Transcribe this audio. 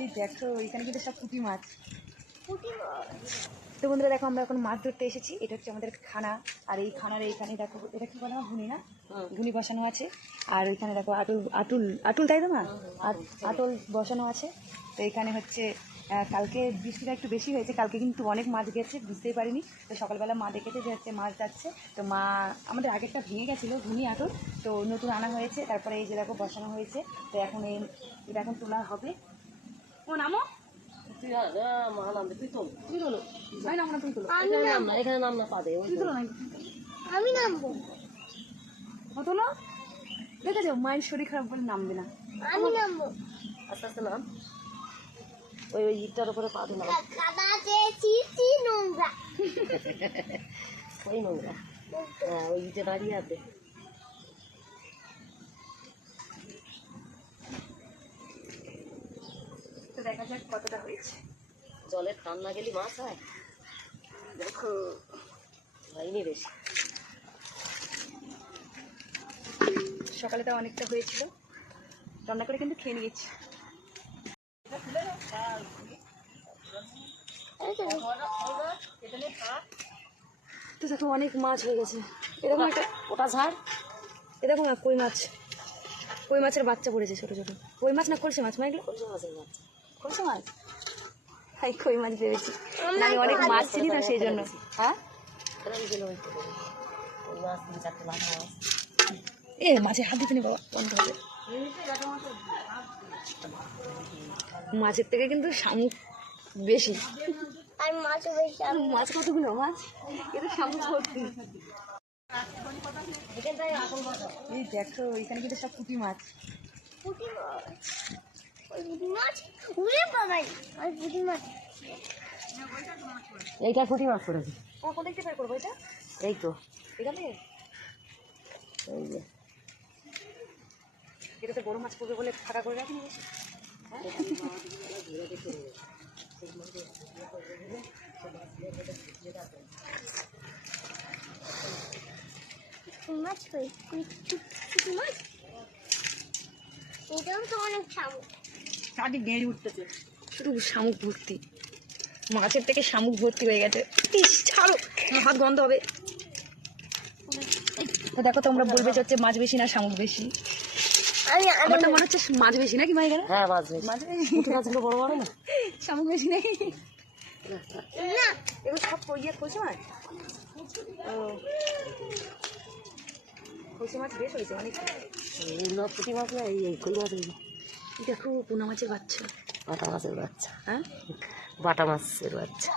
এই দেখো এখানে কিন্তু সব পুঁটি মাছ। তো বন্ধুরা দেখো আমরা এখন মাছ ধরতে এসেছি। এটা হচ্ছে আমাদের খানা। আর এই খানার এইখানে দেখো এটা কি বলা ঘুনি না, ঘুনি বসানো আছে। আর ওইখানে দেখো আটুল আটুল আটুল তাই তো না, আটল বসানো আছে। তো এখানে হচ্ছে কালকে বৃষ্টিটা একটু বেশি হয়েছে, কালকে কিন্তু অনেক মাছ গেছে, বুঝতেই পারিনি। তো সকালবেলা মা দেখেছে যে হচ্ছে মাছ যাচ্ছে। তো মা আমাদের আগেরটা ভেঙে গেছিলো ঘুনি আটল, তো নতুন আনা হয়েছে। তারপরে এই যে দেখো বসানো হয়েছে। তো এখন এটা এখন তোলা হবে। ও নামো, আমি নামবো। দেখেছো মায়ের শরীর খারাপ বলে নামবে না। আমি নামবো। আস্তে আস্তে নাম, ওই ইটটার উপরে পা দিলাম। কাদা চেয়েছি নোংরা, ওই নোংরা, হ্যাঁ ওই ইটে দাঁড়িয়ে আছে। তো দেখা যাক কতটা হয়েছে। জলে টান না গেলে মাছ হয়। দেখো হয়নি বেশি, সকালে তো অনেকটা হয়েছিল, রান্না করে কিন্তু খেয়ে নিয়েছি। তো দেখো অনেক মাছ হয়ে গেছে। এরকম একটা ওটা ঝাড়, এরকম না কই মাছ, কই মাছের বাচ্চা পড়েছে ছোটো ছোটো। কই মাছ না কলসি মাছ, মা এগুলো কলসি মাছের বাচ্চা, কলসি মাছ। হাই কই মাছ ভেবেছি, আমি অনেক মাছ চিনি তো সেই জন্য। হ্যাঁ এ মাছের হাত দিতে নি বাবা, বন্ধ হবে। মাছের থেকে কিন্তু শামুক বেশি। আর মাছ বেশি। মাছ কতগুলো মাছ, এটা শামুক ভর্তি। এই দেখো এখানে কিন্তু সব পুঁটি মাছ। পুঁটি মাছ, ওই পুঁটি মাছ উড়ে পাবাই। আর পুঁটি মাছ, এইটা পুঁটি মাছ পড়েছে। আমার কোন দেখতে বের করবো এটা, এই তো এখান থেকে। এই যে এটাতে বড় মাছ পড়বে বলে ফাঁকা করে রাখিনি। মাছ কই পুঁটি মাছ, এটাও তো অনেক শামুক। চাটি গেঁড়ে উঠতেছে, শুধু শামুক ভর্তি। মাছের থেকে শামুক ভর্তি হয়ে গেছে। ইস ছাড়ো, হাত গন্ধ হবে। তো দেখো তোমরা বলবে যে হচ্ছে মাছ বেশি না শামুক বেশি। আমার তো মনে হচ্ছে মাছ বেশি নাকি মা এখানে? হ্যাঁ মাছ বেশি। মাছগুলো বড় বড় না, শামুক বেশি নাকি? না এগুলো সব ইয়ে খোঁজে মাছ। ও খোঁজে মাছ বেশ হয়েছে অনেক। পুঁটি মাছ না, এই কই মাছ। দেখো পোনা মাছের বাচ্চা, বাটা মাছের বাচ্চা। হ্যাঁ বাটা মাছের বাচ্চা।